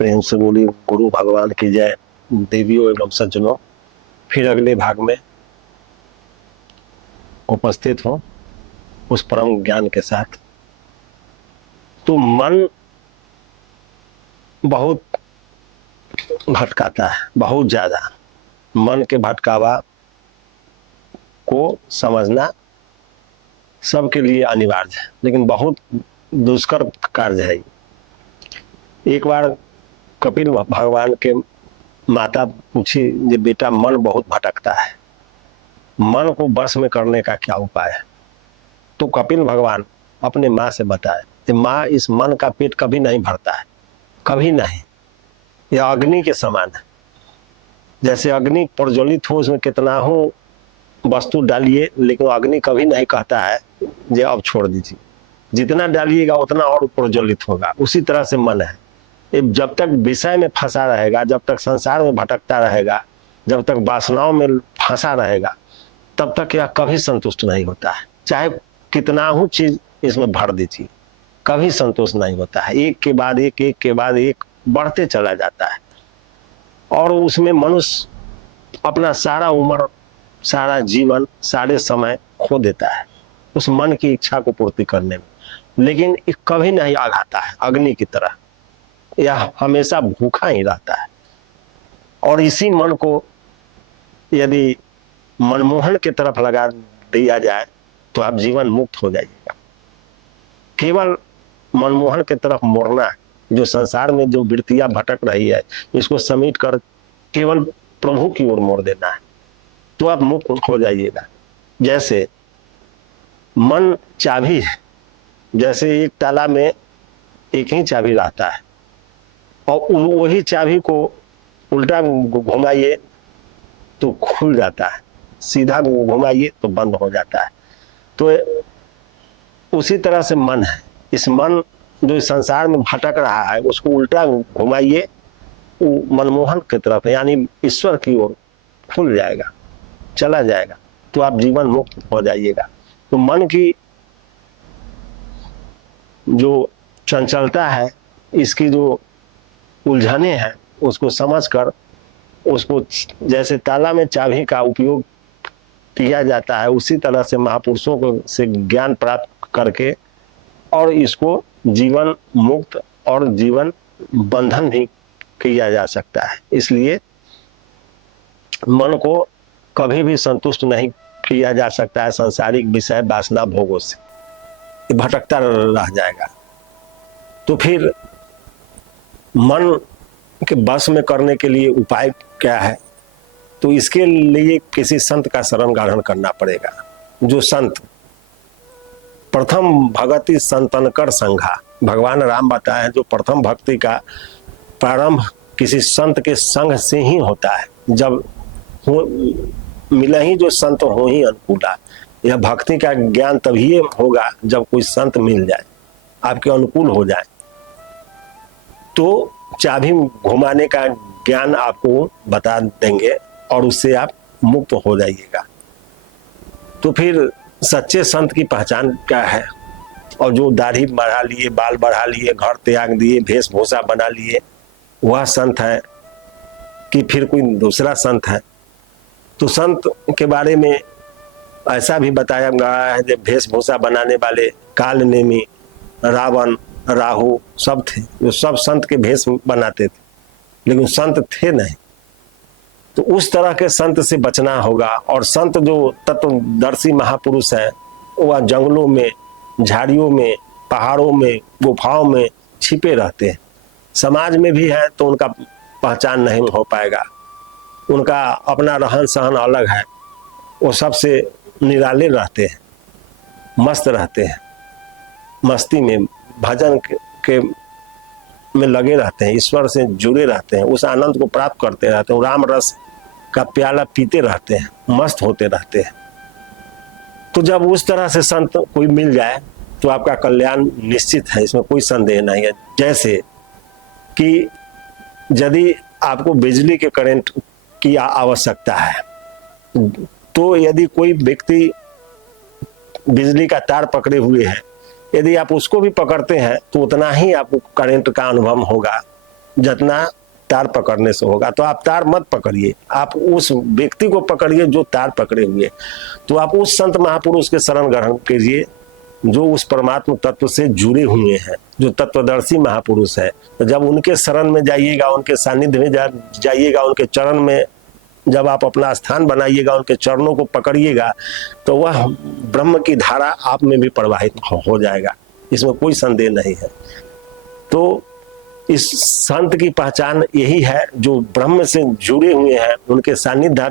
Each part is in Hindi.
प्रेम से बोली गुरु भगवान की जय। देवियों एवं सज्जनों, फिर अगले भाग में उपस्थित हो उस परम ज्ञान के साथ। तो मन बहुत भटकाता है, बहुत ज्यादा। मन के भटकावा को समझना सबके लिए अनिवार्य है, लेकिन बहुत दुष्कर कार्य है। एक बार कपिल भगवान के माता पूछी, ये बेटा मन बहुत भटकता है, मन को वश में करने का क्या उपाय है? तो कपिल भगवान अपने माँ से बताए कि माँ, इस मन का पेट कभी नहीं भरता है, कभी नहीं। यह अग्नि के समान है। जैसे अग्नि प्रज्वलित हो, उसमें कितना हो वस्तु डालिए, लेकिन अग्नि कभी नहीं कहता है ये अब छोड़ दीजिए। जितना डालिएगा उतना और प्रज्वलित होगा। उसी तरह से मन है, जब तक विषय में फंसा रहेगा, जब तक संसार में भटकता रहेगा, जब तक वासनाओं में फंसा रहेगा, तब तक यह कभी संतुष्ट नहीं होता है। चाहे कितना हो चीज इसमें भर दीजिए, कभी संतोष नहीं होता है। एक के बाद एक, एक के बाद एक बढ़ते चला जाता है, और उसमें मनुष्य अपना सारा उम्र, सारा जीवन, सारे समय खो देता है उस मन की इच्छा को पूर्ति करने में। लेकिन ये कभी नहीं आघाता है अग्नि की तरह, यह हमेशा भूखा ही रहता है। और इसी मन को यदि मनमोहन की तरफ लगा दिया जाए तो आप जीवन मुक्त हो जाइएगा। केवल मनमोहन की तरफ मोड़ना है। जो संसार में जो वृत्तियां भटक रही है, इसको समेट कर केवल प्रभु की ओर मोड़ देना है, तो आप मुक्त हो जाइएगा। जैसे मन चाबी है, जैसे एक ताला में एक ही चाबी रहता है, और वही चाबी को उल्टा घुमाइए तो खुल जाता है, सीधा घुमाइए तो बंद हो जाता है। तो उसी तरह से मन है। इस मन जो इस संसार में भटक रहा है, उसको उल्टा घुमाइए, मनमोहन की तरफ यानी ईश्वर की ओर खुल जाएगा, चला जाएगा, तो आप जीवन मुक्त हो जाइएगा। तो मन की जो चंचलता है, इसकी जो उलझने हैं, उसको समझकर उसको जैसे ताला में चाबी का उपयोग किया जाता है, उसी तरह से महापुरुषों को से ज्ञान प्राप्त करके और इसको जीवन मुक्त और जीवन बंधन भी किया जा सकता है। इसलिए मन को कभी भी संतुष्ट नहीं किया जा सकता है सांसारिक विषय वासना भोगों से, भटकता रह जाएगा। तो फिर मन के बस में करने के लिए उपाय क्या है? तो इसके लिए किसी संत का शरण ग्रहण करना पड़ेगा। जो संत प्रथम भगति संतनकर संघा, भगवान राम बताए हैं, जो प्रथम भक्ति का प्रारंभ किसी संत के संग से ही होता है। जब मिला ही जो संत हो ही अनुकूला। यह भक्ति का ज्ञान तभी होगा जब कोई संत मिल जाए, आपके अनुकूल हो जाए, तो चाबी घुमाने का ज्ञान आपको बता देंगे और उससे आप मुक्त हो जाइएगा। तो फिर सच्चे संत की पहचान क्या है? और जो दाढ़ी बढ़ा लिए, बाल बढ़ा लिए, घर त्याग दिए, वेशभूषा बना लिए, वह संत है कि फिर कोई दूसरा संत है? तो संत के बारे में ऐसा भी बताया गया है, जब वेशभूषा बनाने वाले काल नेमी, रावण, राहु सब थे, जो सब संत के भेष बनाते थे, लेकिन संत थे नहीं। तो उस तरह के संत से बचना होगा। और संत जो तत्वदर्शी महापुरुष है, वह जंगलों में, झाड़ियों में, पहाड़ों में, गुफाओं में छिपे रहते हैं। समाज में भी है तो उनका पहचान नहीं हो पाएगा। उनका अपना रहन सहन अलग है, वो सबसे निराले रहते हैं, मस्त रहते हैं, मस्ती में, भजन के में लगे रहते हैं, ईश्वर से जुड़े रहते हैं, उस आनंद को प्राप्त करते रहते हैं, राम रस का प्याला पीते रहते हैं, मस्त होते रहते हैं। तो जब उस तरह से संत कोई मिल जाए तो आपका कल्याण निश्चित है, इसमें कोई संदेह नहीं है। जैसे कि यदि आपको बिजली के करंट की आवश्यकता है, तो यदि कोई व्यक्ति बिजली का तार पकड़े हुए है, यदि आप उसको भी पकड़ते हैं तो उतना ही आपको करंट का अनुभव होगा जितना तार पकड़ने से होगा। तो आप तार मत पकड़िए, आप उस व्यक्ति को पकड़िए जो तार पकड़े हुए। तो आप उस संत महापुरुष के शरण ग्रहण कीजिए जो उस परमात्मा तत्व से जुड़े हुए हैं, जो तत्वदर्शी महापुरुष है। तो जब उनके शरण में जाइएगा, उनके सानिध्य में जाइएगा, उनके चरण में जब आप अपना स्थान बनाइएगा, उनके चरणों को पकड़िएगा, तो वह ब्रह्म की धारा आप में भी प्रवाहित हो जाएगा, इसमें कोई संदेह नहीं है। तो इस संत की पहचान यही है जो ब्रह्म से जुड़े हुए हैं, उनके सानिध्य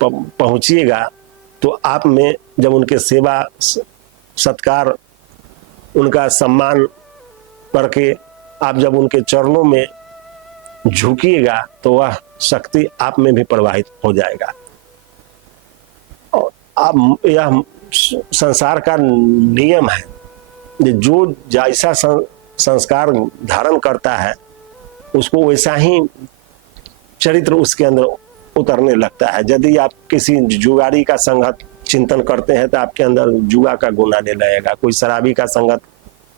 पहुंचिएगा तो आप में जब उनके सेवा सत्कार, उनका सम्मान करके आप जब उनके चरणों में झुकिएगा तो वह शक्ति आप में भी प्रवाहित हो जाएगा। और आप, यह संसार का नियम है, जो जैसा संस्कार धारण करता है उसको वैसा ही चरित्र उसके अंदर उतरने लगता है। यदि आप किसी जुगारी का संगत चिंतन करते हैं तो आपके अंदर जुआ का गुण आने लगेगा। कोई शराबी का संगत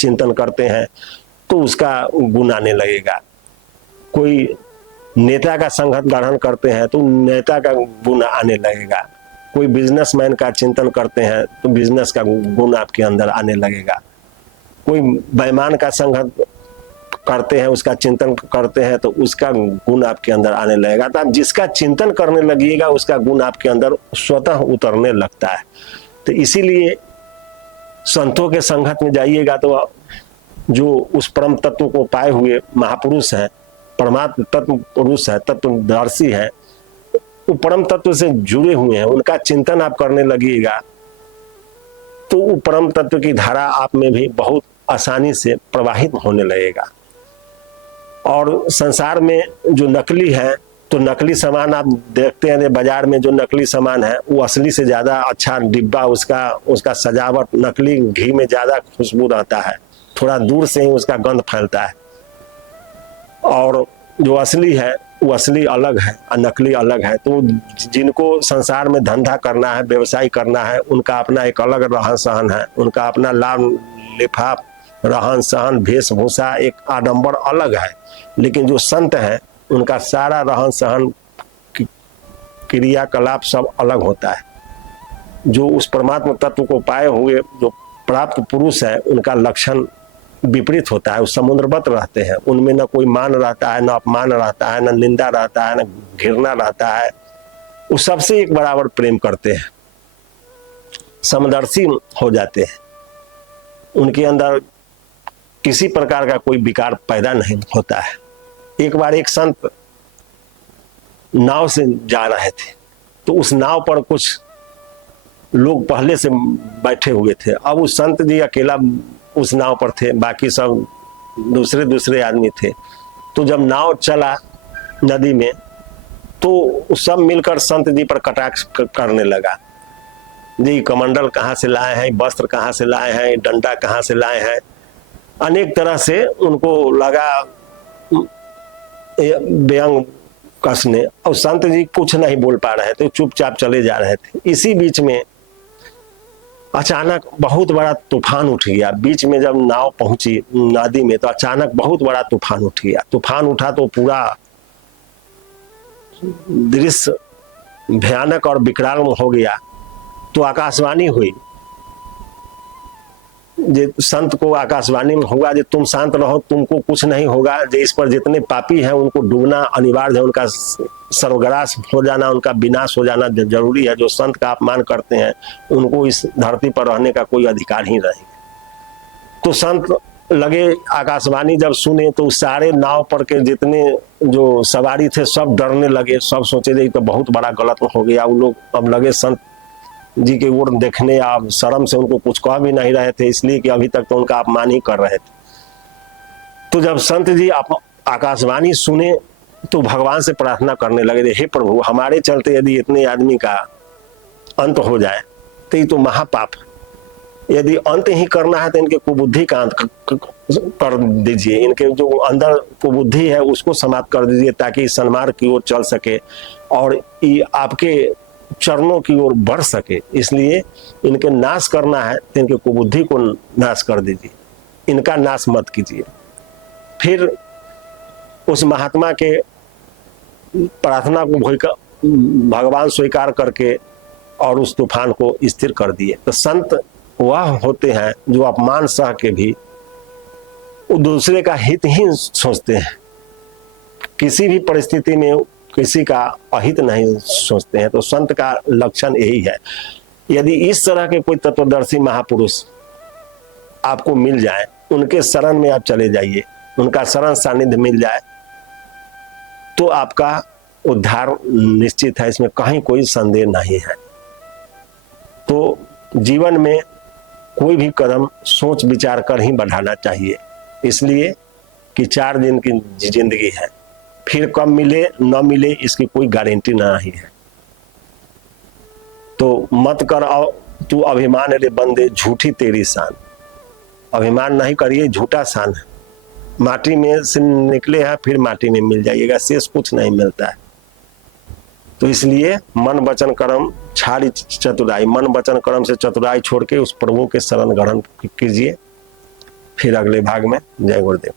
चिंतन करते हैं तो उसका गुण आने लगेगा। कोई नेता का संगत ग्रहण करते हैं तो नेता का गुण आने लगेगा। कोई बिजनेसमैन का चिंतन करते हैं तो बिजनेस का गुण आपके अंदर आने लगेगा। कोई बेईमान का संगत करते हैं, उसका चिंतन करते हैं तो उसका गुण आपके अंदर आने लगेगा। तो आप जिसका चिंतन करने लगिएगा उसका गुण आपके अंदर स्वतः उतरने लगता है। तो इसीलिए संतों के संगत में जाइएगा तो जो उस परम तत्व को पाए हुए महापुरुष है, परमात्मा तत्व पुरुष है, तत्वदर्शी है, वो परम तत्व से जुड़े हुए हैं, उनका चिंतन आप करने लगिएगा तो वो परम तत्व की धारा आप में भी बहुत आसानी से प्रवाहित होने लगेगा। और संसार में जो नकली है, तो नकली सामान आप देखते हैं बाजार में, जो नकली सामान है वो असली से ज्यादा अच्छा डिब्बा, उसका सजावट, नकली घी में ज्यादा खुशबू रहता है, थोड़ा दूर से ही उसका गंध फैलता है। और जो असली है वो असली अलग है और नकली अलग है। तो जिनको संसार में धंधा करना है, व्यवसाय करना है, उनका अपना एक अलग रहन सहन है, उनका अपना लाभ लिफाफ, रहन सहन, वेशभूषा, एक आडंबर अलग है। लेकिन जो संत है उनका सारा रहन सहन, क्रियाकलाप सब अलग होता है। जो उस परमात्मा तत्व को पाए हुए जो प्राप्त पुरुष है उनका लक्षण विपरीत होता है। वो समुद्रवत रहते हैं, उनमें न कोई मान रहता है, न अपमान रहता है, न निंदा रहता है, न घृणा रहता है। वो सबसे एक बराबर प्रेम करते हैं, समदर्शी हो जाते हैं। उनके अंदर किसी प्रकार का कोई विकार पैदा नहीं होता है। एक बार एक संत नाव से जा रहे थे तो उस नाव पर कुछ लोग पहले से बैठे हुए थे। अब उस संत जी अकेला उस नाव पर थे, बाकी सब दूसरे आदमी थे। तो जब नाव चला नदी में तो सब मिलकर संत जी पर कटाक्ष करने लगा। जी कमंडल कहाँ से लाए हैं, वस्त्र कहाँ से लाए हैं, डंडा कहाँ से लाए हैं, अनेक तरह से उनको लगा व्यंग कसने। और संत जी कुछ नहीं बोल पा रहे थे, चुपचाप चले जा रहे थे। इसी बीच में अचानक बहुत बड़ा तूफान उठ गया। बीच में जब नाव पहुंची नदी में तो अचानक बहुत बड़ा तूफान उठ गया। तूफान उठा तो पूरा दृश्य भयानक और विकराल हो गया। तो आकाशवाणी हुई, संत को आकाशवाणी में हुआ कि तुम शांत रहो, तुमको कुछ नहीं होगा। इस पर जितने पापी हैं उनको डूबना अनिवार्य है, उनका सर्वग्रास हो जाना, उनका विनाश हो जाना जरूरी है। जो संत का अपमान करते हैं उनको इस धरती पर रहने का कोई अधिकार ही नहीं। तो संत लगे आकाशवाणी जब सुने तो सारे नाव पर के जितने जो सवारी थे सब डरने लगे। सब सोचे तो बहुत बड़ा गलत हो गया। वो लोग अब लगे संत जी के ओर देखने, आप शर्म से उनको कुछ कह भी नहीं रहे थे, इसलिए कि अभी तक तो उनका अपमान ही कर रहे थे। तो जब संत जी आकाशवाणी सुने तो भगवान से प्रार्थना करने लगे, हे प्रभु हमारे चलते यदि इतने आदमी का अंत हो जाए तो ये तो महापाप। यदि अंत ही करना है तो इनके कुबुद्धि का अंत कर दीजिए, इनके जो अंदर कुबुद्धि है उसको समाप्त कर दीजिए ताकि सन्मार्ग की ओर चल सके और ये आपके चरणों की ओर बढ़ सके। इसलिए इनके नाश करना है तो इनके कुबुद्धि को नाश कर दीजिए, इनका नाश मत कीजिए। फिर उस महात्मा के प्रार्थना को भगवान स्वीकार करके और उस तूफान को स्थिर कर दिए। तो संत वह होते हैं जो अपमान सह के भी दूसरे का हित ही सोचते हैं, किसी भी परिस्थिति में किसी का अहित नहीं सोचते हैं। तो संत का लक्षण यही है। यदि इस तरह के कोई तत्वदर्शी महापुरुष आपको मिल जाए, उनके शरण में आप चले जाइए, उनका शरण सानिध्य मिल जाए, तो आपका उद्धार निश्चित है, इसमें कहीं कोई संदेह नहीं है। तो जीवन में कोई भी कदम सोच विचार कर ही बढ़ाना चाहिए, इसलिए कि 4 दिन की जिंदगी है, फिर कब मिले न मिले इसकी कोई गारंटी नहीं है। तो मत कर तू अभिमान रे बंदे झूठी तेरी शान। अभिमान नहीं करिए, झूठा शान है। माटी में से निकले हैं फिर माटी में मिल जाइएगा, शेष कुछ नहीं मिलता है। तो इसलिए मन वचन कर्म छाड़ी चतुराई, मन वचन कर्म से चतुराई छोड़ के उस प्रभु के शरण ग्रहण कीजिए। फिर अगले भाग में जय गुरुदेव।